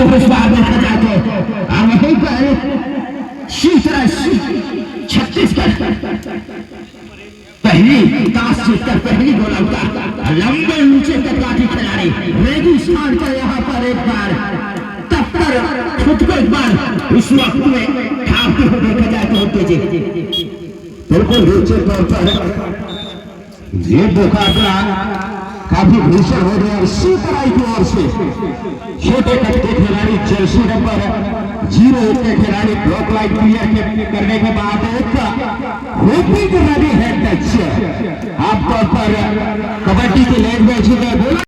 तो पुष्पार देखा जाए तो वहीं पर छत्तीसगढ़ पहली टॉस जीतकर पहली गोल आउट लंबे ऊंचे तक खिलाड़ी रेगिस्तान का यहाँ पर एक बार तब पर खुद को एक बार इस वक्त में ठाकते हुए देखा जाए तो होते जी बिल्कुल नीचे तौर पर ये मुकाबला काफी भीषण हो गया। इसी तरह की ओर से छोटे कद के खिलाड़ी जर्सी नंबर 01 के खिलाड़ी ब्लॉक लाइन क्लियर करने के बाद एक होपिंग रनी है टच आमतौर पर कबड्डी की लैंग्वेज में बोला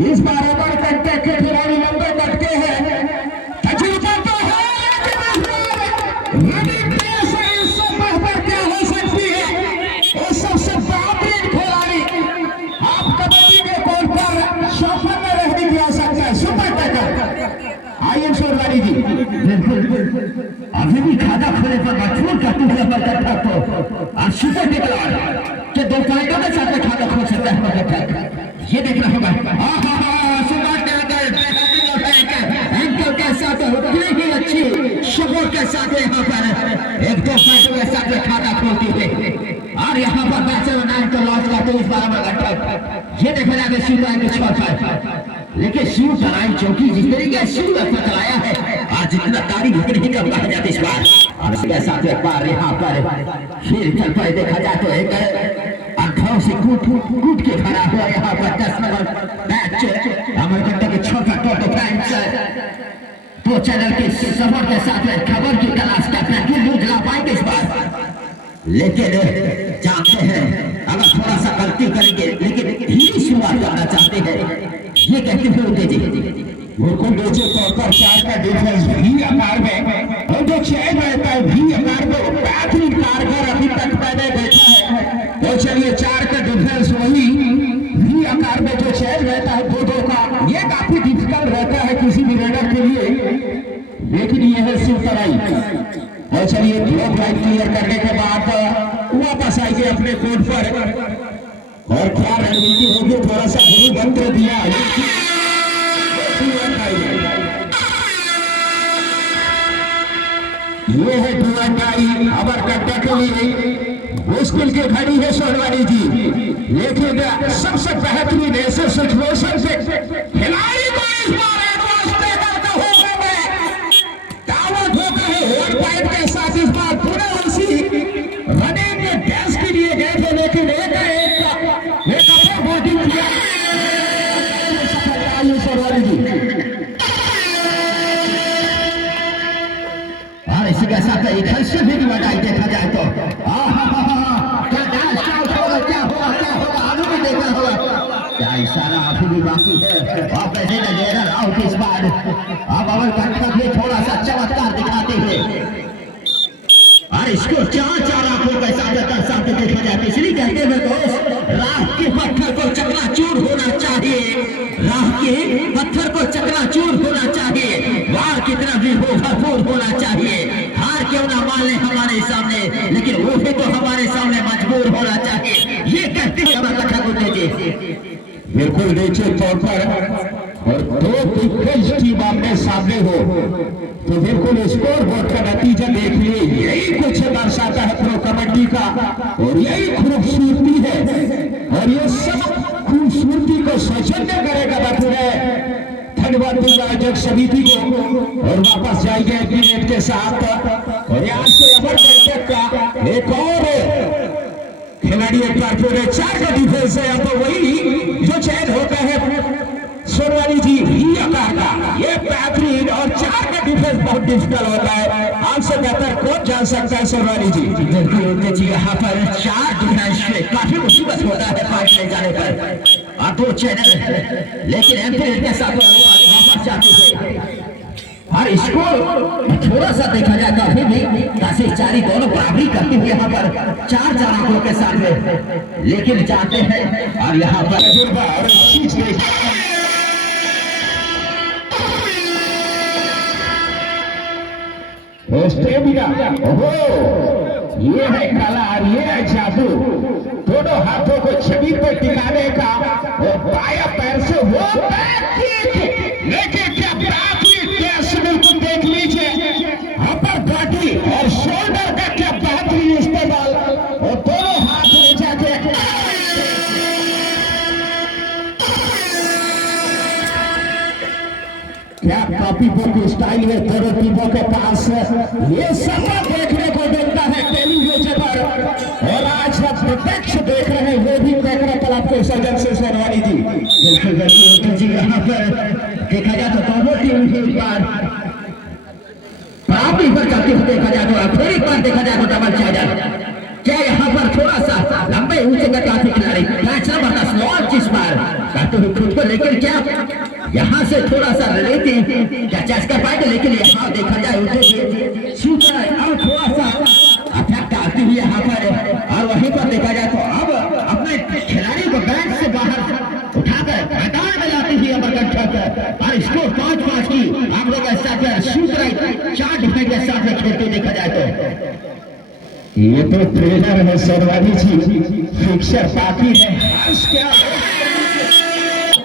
इस बार ओवर करते के खिलाड़ी लंबे कटके हैं तजुर्बा तो है इससे बेहतर क्या हो सकती है। और सबसे बेहतरीन खिलाड़ी आप कबड्डी के कोर्ट पर शोफर में रहने की आ सकता है सुपर टैकर आइए शोरवारी जी अभी भी खादा खोले पर मजबूर करते हुए बरकट्टा को और सुपर टैकर के दो पॉइंटों में साथ में खादा खोल सकता है बरकट्टा ये देख रहे होगा इनको के साथ उतनी ही अच्छी शबों के साथ यहाँ पर एक दो पॉइंटों के साथ खाता खोलती है और यहाँ पर बैचलर 9 तो लॉस करते इस बार में ये देखा जाए शिव लेकिन शिव तराई चौकी जिस तरीके शिव चलाया है और जितना तारीख उतनी ही कम कहा जाती इस बार और इसके साथ एक बार यहाँ पर फिर चल पर देखा जाए तो एक अखाओं से कूट के खड़ा हुआ यहाँ पर 10 नंबर मैच अमरकंटक के छोटा टोटो फ्रेंड्स तो चैनल के सफर के साथ खबर की तलाश करते हैं कि न्यूज ला पाएंगे इस बार लेकिन जानते हैं अगर थोड़ा सा गलती करेंगे लेकिन धीरे शुरुआत करना चाहते हैं ये कहते हुए उनके जी बिल्कुल नीचे तौर पर 4 का डिफेंस भी आकार में और जो चैन रहता है भी आकार में बेहतरीन कारगर अभी तक मैंने देखा है। तो चलिए 4 का डिफेंस वही भी आकार में जो चैन रहता है दो का ये काफी डिफिकल्ट रहता है किसी भी रेडर के लिए लेकिन ये है शिव तराई। और चलिए ब्लॉक लाइन क्लियर करने के बाद वापस आएंगे अपने कोर्ट पर और क्या रणनीति होगी थोड़ा सा गुरु मंत्र दिया ये है दुआई अमर करने के लिए मुश्किल की घड़ी है सोनवानी जी लेकिन सबसे बेहतरीन ऐसे सिचुएशन से खिलाड़ी को इस बार एडवांस देकर के होने में दावत हो गए होल पाइप के साथ इस बार पूरे उसी रनिंग के डैश के लिए गए थे लेकिन एक अपने बोटिंग किया सोनवानी जी और इसी के साथ इधर से भी बटाई देखा जाए तो क्या इशारा अभी भी बाकी है और आउट इस बार अब अमरकंटक भी थोड़ा सा चमत्कार दिखाते हुए और इसको 4 आंखों के साथ देखा जाए इसलिए कहते हैं दोस्त राह के पत्थर को चकनाचूर होना चाहिए राह के पत्थर को चकनाचूर होना चाहिए वार कितना भी हो भरपूर होना चाहिए हार क्यों ना मान ले हमारे सामने लेकिन वो भी तो हमारे सामने मजबूर होना चाहिए ये कहते हैं अमरकंटक को दीजिए बिल्कुल नीचे तौर पर और दो दिग्गज टीम आमने सामने हो तो बिल्कुल स्कोर बोर्ड का नतीजा देख लिए यही कुछ दर्शाता है प्रो कबड्डी का और यही खूबसूरती है और ये सब खूबसूरती को सौजन्य करेगा बतूरे धन्यवाद दूंगा आयोजक समिति को और वापस जाएंगे एग्रीमेंट के साथ और यहाँ से अमरकंटक का एक और खिलाड़ी एक बार पूरे 4 का डिफेंस है तो वही जो चैन होता है सोनवानी जी ही आकार का ये बेहतरीन और 4 का डिफेंस बहुत डिफिकल्ट होता है आपसे बेहतर कौन जान सकता है सोनवानी जी यहाँ पर 4 डिफेंस में काफी मुसीबत होता है पॉइंट ले जाने पर और 2 चैनल लेकिन एम्पायर के साथ वापस जाते हैं और इसको थोड़ा सा देखा जाए तो अभी भी काशी चारी दोनों बराबरी करते हुए यहाँ पर 4 आंकड़ों के साथ में लेकिन जाते हैं और यहाँ पर स्टेमिना। ओहो, ये है कला और ये है जादू। दोनों हाथों को जमीन पर टिकाने का और बाया पैर से वो बैक किक। लेकिन क्या बात हुई, क्या सुनील को देख लीजिए, अपर बॉडी और शोल्डर का क्या बेहतरीन इस्तेमाल और दोनों हाथ ले जाके क्या कॉपी बुक स्टाइल में दोनों टीमों के पास ये सब देखने को मिलता है टेलीविजन पर। और आज आप प्रत्यक्ष देख रहे हैं, वो भी देख रहे कल आपके सजन से सोनवानी जी। बिल्कुल बिल्कुल जी, यहाँ पर देखा जाए तो दोनों टीम एक बार बराबरी पर करते हुए देखा जाए तो फिर एक बार देखा जाए तो डबल चार्जर। क्या यहाँ पर थोड़ा सा लंबे ऊंचे का काफी खिलाड़ी मैच नंबर 10 लॉन्च इस बार करते हुए खुद को, लेकिन क्या यहाँ से थोड़ा सा लेते क्या चेस कर पाएंगे, लेकिन यहाँ देखा जाए उसे शूटर और थोड़ा सा अटैक आती हुई यहाँ पर। और वहीं पर देखा जाए तो अब अपने खिलाड़ी को बैंक से बाहर उठाकर मैदान में लाती हुई अमरगढ़ छत और स्कोर 5-5 की आप लोग के साथ शूटर 4 डिफेंस के साथ में खेलते देखा जाए तो ये तो ट्रेलर है सोनवानी जी, फिक्सर बाकी है।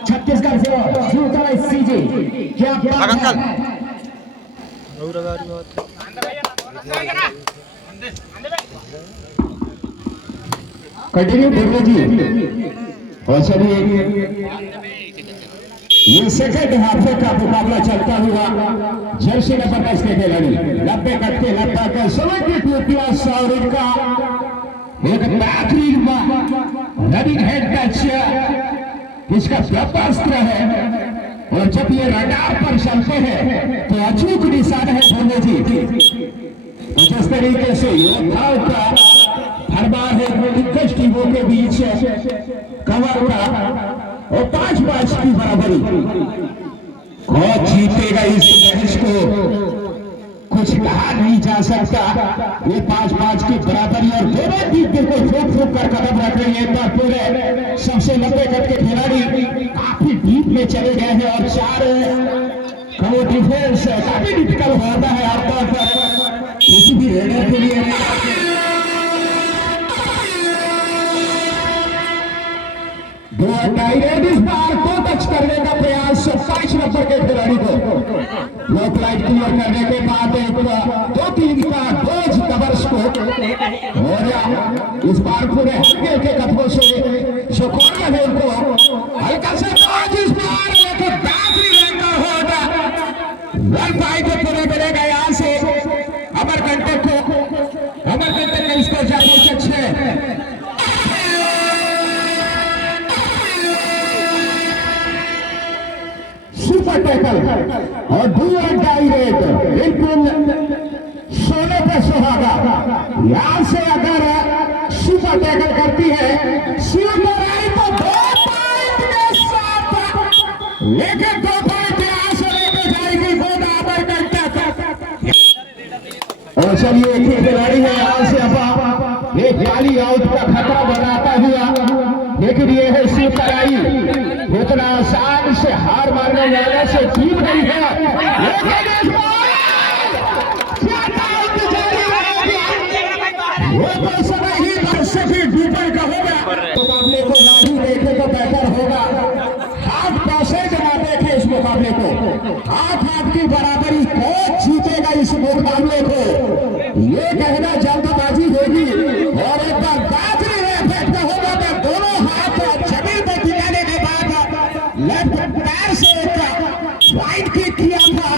छत्तीसगढ़ से शूटर सीजी क्या बात है। कंटिन्यू बोलो जी। और चलिए ये सेकंड हाफ का मुकाबला चलता हुआ जर्सी नंबर 10 के खिलाड़ी 90 कट के लगभग 70 रुपया 100 का एक बेहतरीन रनिंग हेड टच इसका ब्रह्मास्त्र है। और जब ये रडार पर चलते हैं तो अचूक निशान है भोले जी। जिस तरीके से योद्धाओं का हर बार है दिग्गज टीमों के बीच कवर का और 5-5 की बराबरी। कौन जीतेगा इस मैच को कुछ कहा नहीं जा सकता। ये 5-5 की बराबरी और दोनों टीम बिल्कुल फूक कर कदम रख रही है। पूरे सबसे लंबे कद के खिलाड़ी काफी डीप में चले गए हैं और 4 करो डिफेंस काफी डिफिकल्ट होता है आमतौर पर किसी भी रेडर के लिए। दो डायरेक्ट इस बार को टच करने का प्रयास 5 नंबर के खिलाड़ी को ब्लॉक लाइट क्लियर करने के बाद एक 2-3 का डोज कवर स्कोर। और इस बार पूरे हल्के के कदमों से सुखोया है उनको हल्का से डोज इस बार एक बेहतरीन रैंकर होगा। वन फाइट पूरे करेगा यहाँ से अमरकंटक को। अमरकंटक का स्कोर जाता है 6। सुपर टैकल और दूर डायरेक्ट बिल्कुल सोने पे सुहागा। यहां से अगर सुपर टैकल करती है शिवराई तो 2 पॉइंट के साथ लेकर 2 पॉइंट यहां से लेकर जाएगी गोदा अमरकंटक। और चलिए एक खिलाड़ी है यहां से अब एक जाली आउट का खतरा बनाता हुआ, लेकिन ये है शिवराई इतना आसान से हार मारने वाले से टीम नहीं है। वो तो समय ही वर्ष भी डूबे का होगा मुकाबले को ना ही देखे तो बेहतर होगा। हाथ पैसे जमा देखे इस मुकाबले को, हाथ की बराबरी कौन जीतेगा इस मुकाबले को ये कहना जल्दबाजी होगी। और एक बार बेहतरीन इफेक्ट होगा तो दोनों हाथ जमीन पर टिकाने के बाद लेफ्ट पैर से एक राइट किक किया था,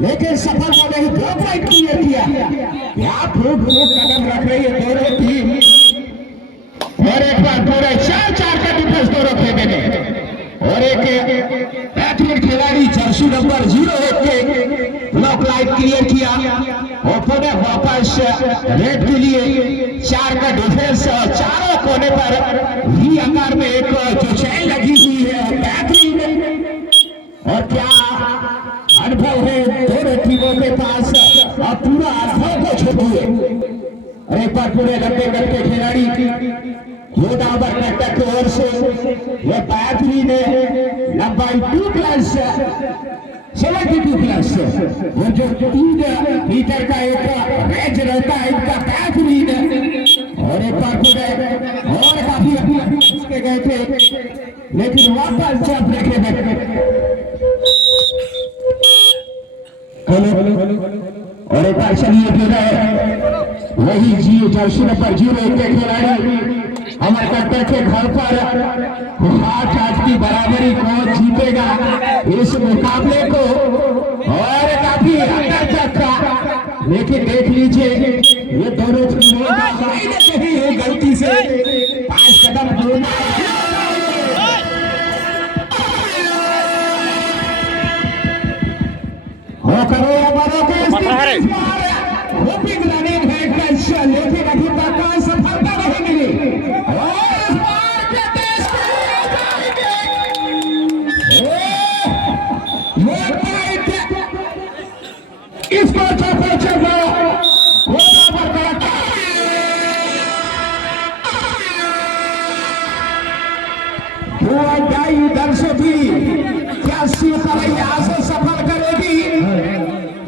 लेकिन सफलता नहीं 2 पॉइंट किया। यहाँ खूब कदम रख रही है दोनों टीम। और एक बार पूरे 4-4 का डिफेंस दोनों खेमे में। और एक बेहतरीन खिलाड़ी जर्सी नंबर 0 के ब्लॉक लाइट क्लियर किया और पुनः वापस रेड के लिए 4 का डिफेंस। चारों कोने पर ही आकार में एक जो चैन लगी हुई है बेहतरीन। और क्या अनुभव है दोनों टीमों के पास और पूरा अनुभव को छुए। और एक बार पूरे लंबे कद के खिलाड़ी योद्धा अमरकंटक की ओर से यह बेहतरीन लंबाई 2+7 42 प्लस। वो जो 3 मीटर का एक रेंज रहता है इनका बैक लीड, और एक बार को गए और काफी अपने के गए थे, लेकिन वापस जब देखे और एक बार चलिए फिर वही जी जर्सी नंबर 01 के खिलाड़ी अमर करते थे घर पर हाथ आज की बराबरी कौन जीतेगा इस मुकाबले को, और काफी अंदर तक का, लेकिन देख लीजिए ये दोनों टीमों का कहीं न कहीं गलती से 5 कदम दूर हो करो हमारा होपिंग रनिंग है, लेकिन अभी तक कोई सफलता नहीं मिली। इसको इधर से भी क्या यहाँ से सफल करेगी,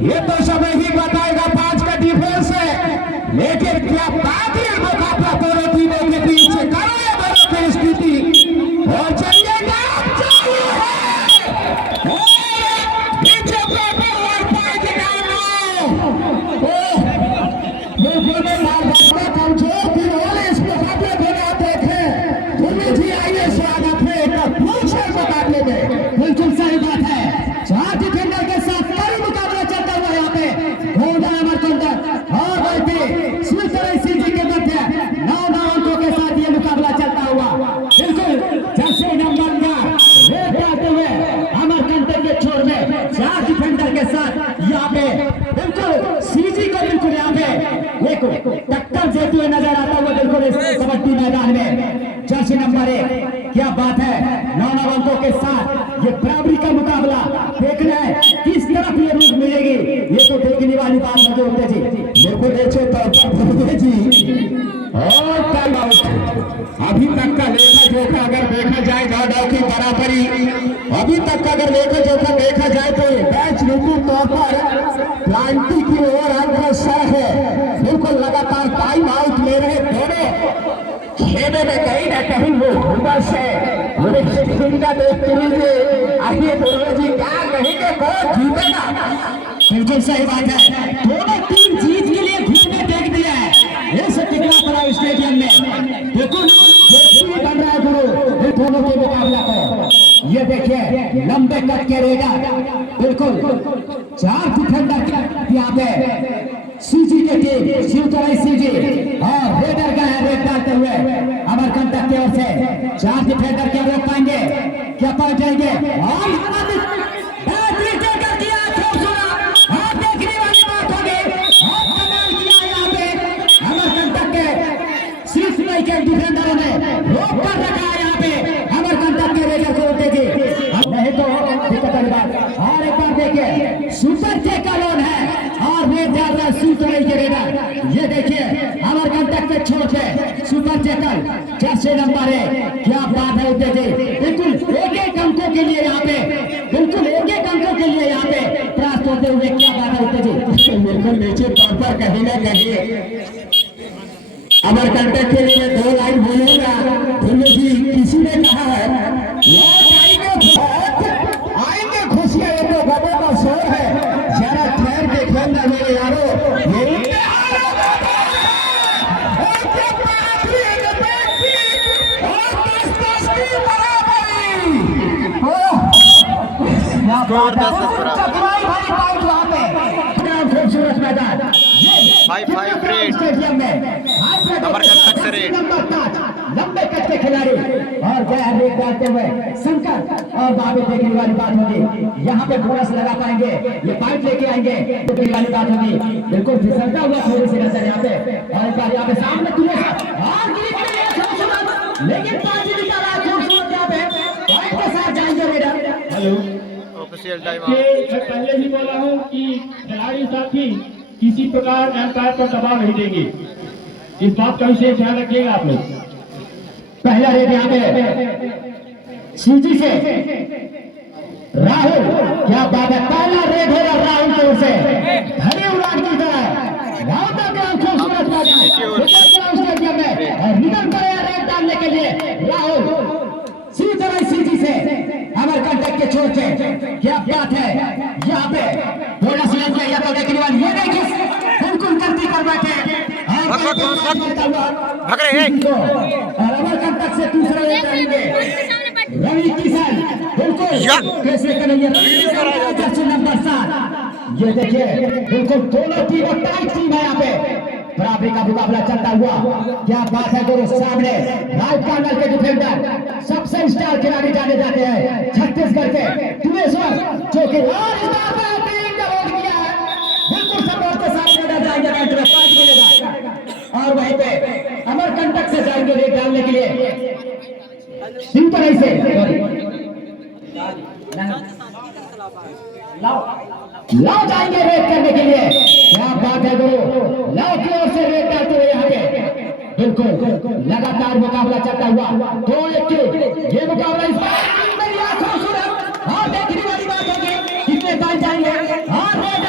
ये तो समय ही बताएगा। 5 का डिफेंस है, लेकिन क्या बात है मुकाबला दोनों टीमों के बीच करो ये दोनों की स्थिति, और चलिएगा कमजोर दिन वाले इस मुकाबले को ना देखें। तुम्हें जी आइए स्वागत है एक दूसरे मुकाबले में। बिल्कुल सही बात है, 4 डिफेंडर के साथ कई मुकाबला चलता हुआ यहाँ पे गोल्डन अमरकंटक और वैसे स्विट्जरलैंड सीजी के मध्य 9 अंकों के साथ ये मुकाबला चलता हुआ। बिल्कुल जर्सी नंबर 11 रेड डालते हुए अमरकंटक के छोर में 4 डिफेंडर के साथ यहाँ पे बिल्कुल सीजी को बिल्कुल यहाँ पे देखो टक्कर देते हुए नजर आता हुआ बिल्कुल इस कबड्डी मैदान में। जर्सी नंबर 1 क्या बात है, 9 अंकों के साथ ये बराबरी का मुकाबला देखना है किस तरफ ये रूप मिलेगी, ये तो देखने वाली बात मुझे होते जी मेरे को देखे तो जी और टाइम आउट। अभी तक का लेखा जोखा अगर देखा जाए 9 की बराबरी, अभी तक का अगर लेखा जोखा देखा जाए तो मैच निश्चित तौर पर क्रांति की ओर अग्रसर है। बिल्कुल लगातार टाइम आउट ले रहे दोनों खेमे में कहीं ना कहीं वो हुमस है, वो चिंता देखते लीजिए। आइए दोनों जी क्या कहेंगे कौन जीतेगा। बिल्कुल सही बात है, दोनों टीम जीत के लिए घूमने देख दिया है इस टिकरापड़ा स्टेडियम में। बिल्कुल बन रहा है गुरु दोनों के मुकाबला को। ये देखिए लंबे कट के रेगा, बिल्कुल 4 डिफेंडर यहाँ पे सीजी के टीम शिवतराई सीजी और रेडर का है रेड डालते हुए अमरकंटक की ओर से 4 डिफेंडर क्या रोक पाएंगे, क्या पहुंच जाएंगे, और देखने वाली बात होगी। और कमाल किया यहाँ पे अमरकंटक के शिवतराई के डिफेंडरों ने रोक कर रखा है यहाँ पे अमरकंटक के रेडर को उठेगी नहीं तो दिक्कत वाली बात। और एक बार देखिए सुपर टैकल ऑन है और रेड डाल रहा है शिवतराई के रेडर। ये देखिए अमरकंटक के छोर से सुपर टैकल जर्सी नंबर 1 क्या बात है उदय जी, बिल्कुल एक अंकों के लिए यहाँ पे, बिल्कुल एक अंकों के लिए यहाँ पे प्रयास करते हुए क्या बात है उदय जी। बिल्कुल नीचे तौर पर कहीं ना कहीं अमरकंटक के लिए 2 लाइन बोलूंगा। धुल्लू जी किसी ने कहा है आएंगे खुशियां, ये तो गमों का शोर है, जरा ठहर के खेलना मेरे यारो। खूबसूरत मैदान 5-5 रेड स्टेडियम में अमरकंटक से रेड लंबे कट के खिलाड़ी और गया रेड डालते हुए शंकर और वहां पे देखने वाली बात होगी, यहाँ पे बोनस लगा पाएंगे, ये पॉइंट लेके आएंगे देखने वाली बात होगी। बिल्कुल फिसलता हुआ थोड़ी सी नजर यहाँ पे, और एक बार यहाँ पे सामने लेकिन 5 निकाला खूबसूरत यहाँ पे पॉइंट के साथ जाएंगे रेडर। हेलो ऑफिशियल टाइम मैं पहले ही बोला हूँ कि खिलाड़ी साथी किसी प्रकार एम्पायर पर दबाव नहीं देंगे, इस बात का विशेष ध्यान रखिएगा आप लोग। पहला रेड यहाँ पे सीजी से राहुल क्या बात है, पहला रेड हो रहा राहुल की ओर से धनी उड़ान की तरह राहुल का ग्राम खूबसूरत स्टेडियम में और निकल पड़े रेड डालने के लिए राहुल सीजी से हमारे कंटेक्ट के छोर से। क्या बात है, यहाँ पे बोनस ले गया या तो देखने वाली ये देखिए बिल्कुल गलती कर बैठे और हमारे कंटेक्ट से दूसरा रेड डालेंगे रवि किशन बिल्कुल कैसे करेंगे जर्सी नंबर 7। ये देखिए बिल्कुल दोनों टीम और टाइट टीम है यहाँ पे, बराबरी का मुकाबला चलता हुआ। क्या बात है दोनों सामने राइट कॉर्नर के डिफेंडर सबसे स्टार खिलाड़ी जाने जाते हैं छत्तीसगढ़ के दिनेश्वर, जो कि बिल्कुल सपोर्ट के साथ नजर जाएंगे, 5 मिलेगा और वहीं पे अमर कंटक से जाएंगे रेड डालने के लिए सिंपल ऐसे लाओ जाएंगे रेड करने के लिए। क्या बात है गुरु, लाओ की ओर से रेड डालते हुए यहाँ पे बिल्कुल लगातार मुकाबला चलता हुआ 2-1 ये मुकाबला इस बार मेरी आंखों सुन और देखने वाली बात होगी कितने बार जाएंगे और रेड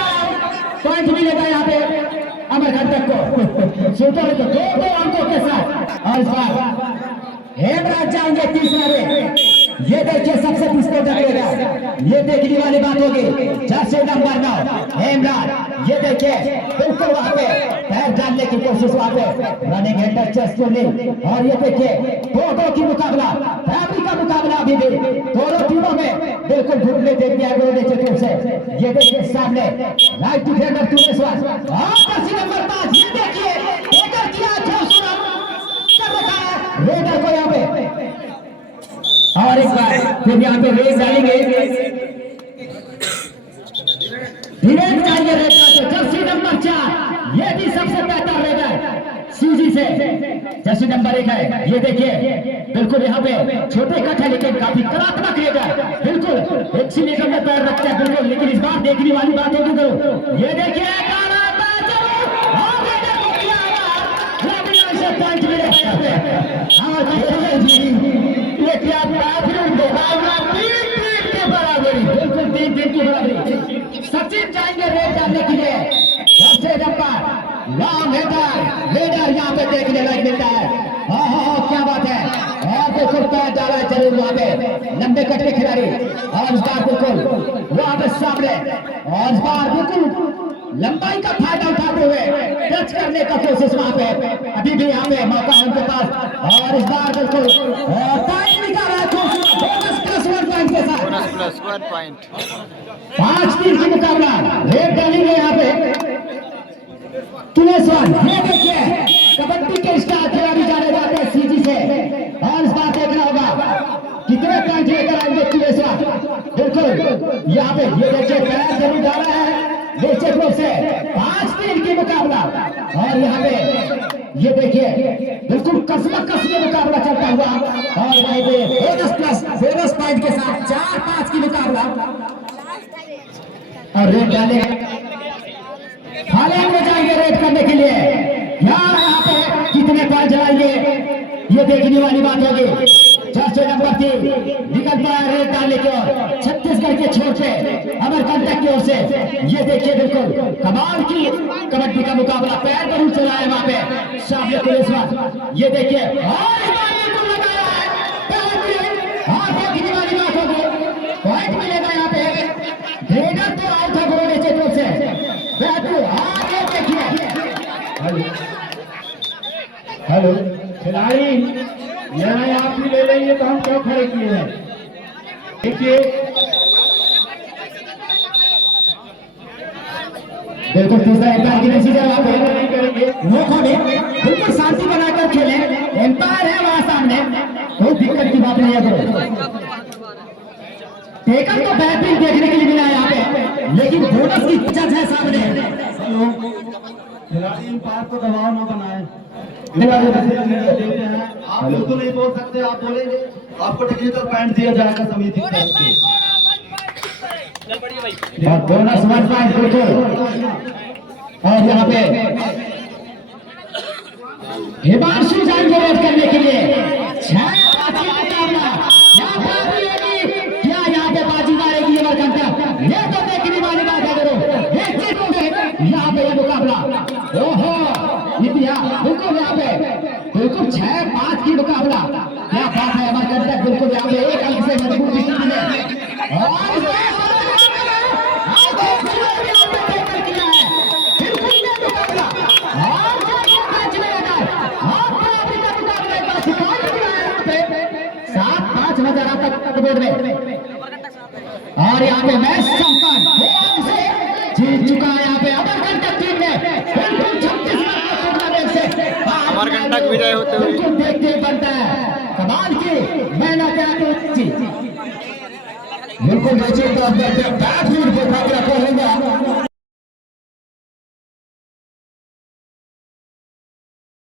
पॉइंट मिलेगा यहाँ पे अमर घटक को सुपर तो 2 अंकों के साथ। और इस बार हेमराज जाएंगे तीसरा रेड, ये देखिए सबसे पिछले टकरेगा, ये देखने वाली बात होगी जर्सी नंबर 9 हेमराज। ये देखिए बिल्कुल वहां पे पैर डालने की कोशिश वहां पे रनिंग हैंडर चेस्ट को नहीं। और ये देखिए 2-2 की मुकाबला, बराबरी का मुकाबला अभी भी दोनों टीमों में बिल्कुल घुटने देखने आगे नीचे टीम से। ये देखिए सामने राइट डिफेंडर तुमेश्वर और जर्सी नंबर 5 ये देखिए रेडर किया रेडर को यहाँ पे और एक बार फिर यहाँ पे रेड डालेंगे धीरे डालिए रेड का जर्सी नंबर 4 ये भी सबसे बेहतर रेडर सीजी से जर्सी नंबर 1 है। ये देखिए बिल्कुल यहाँ पे छोटे कट है लेकिन काफी कलात्मक रेडर, बिल्कुल एक सीनेटर में पैर रखते हैं बिल्कुल। लेकिन इस बार देखने वाली बात होगी करो, ये देखिए पॉइंट मिले बिल्कुल 3-3 की बराबरी। सचिन जाएंगे रेड डालने के लिए सबसे नंबर लॉन्ग रेडर यहाँ पे देखने लायक मिलता है। हाँ क्या बात है, और बिल्कुल पैर डाला है जरूर वहाँ पे लंबे कट के खिलाड़ी और इस बार बिल्कुल वहाँ पे सामने और इस बार बिल्कुल लंबाई का फायदा उठाते हुए टच करने का कोशिश वहां पे अभी भी यहाँ पे मौका है उनके पास। और इस बार बिल्कुल पॉइंट निकाला है बोनस प्लस 1 पॉइंट के साथ, बोनस प्लस 1 पॉइंट 5-3 की मुकाबला रेड डालेंगे यहाँ पे तुमेश्वर। ये देखिए कबड्डी के स्टार खिलाड़ी जाने जाते हैं सीजी से और इस बार देखना होगा कितने पॉइंट लेकर आएंगे तुमेश्वर। बिल्कुल यहाँ पे ये देखिए पैर जरूर डाला है निश्चित रूप से 5-3 की मुकाबला। और यहाँ पे ये देखिए बिल्कुल कसम मुकाबला चलता हुआ और वहीं पे बोनस पॉइंट के साथ 4-5 की मुकाबला और रेड डाले हालांकि में जाएंगे रेड करने के लिए। यहाँ पे कितने पॉइंट जलाएंगे ये देखने वाली बात होगी। जर्सी नंबर 3 निकल पड़ा रेड डालने की ओर छत्तीसगढ़ के छोर से अमर कंटक की ओर से। ये देखिए बिल्कुल कमाल की कबड्डी का मुकाबला पैर पर चला है वहां पे सामने तुमेश्वर। ये देखिए और बिल्कुल लगाया है देखने वाली बात होगी पॉइंट मिलेगा यहाँ पे। रेडर तो आउट है गोल नीचे तरफ से हेलो खिलाड़ी यहाँ आप भी ले लेंगे तो हम क्यों खड़े किए हैं। देखिए बिल्कुल तीसरा एम्पायर की डिसीजन आप नहीं करेंगे, नो कॉमेंट, बिल्कुल शांति बनाकर खेलें। एम्पायर है वहां सामने, कोई दिक्कत की बात नहीं है। टेकन तो बेहतरीन देखने के लिए मिला यहाँ पे, लेकिन बोनस की जज है सामने। खिलाड़ी एम्पायर को दबाव न बनाए, देते हैं आप बिल्कुल नहीं बोल सकते, आप बोलेंगे आपको टेक्निकल पॉइंट दिया जाएगा समिति की तरफ से। और बोनस 1 पॉइंट बिल्कुल। और यहाँ पे हिमांशु जाएंगे रेड करने के लिए। क्या यहाँ पे बाजी मारेगी पे ये मुकाबला। ओहो इतिहास बिल्कुल यहाँ पे बिल्कुल 6-5 की मुकाबला। क्या बात है हमारे कंटक बिल्कुल यहाँ पे 1 अंक से मजबूत स्थिति में और और यहाँ पे मैच संपन्न जीत चुका है यहाँ पे अमरकंटक टीम ने बिल्कुल 36 रन के टूर्नामेंट से अमरकंटक विजय होते हुए बिल्कुल देखते ही बनता है कमाल की मेहनत है बिल्कुल नीचे का बेहतरीन मुकाबला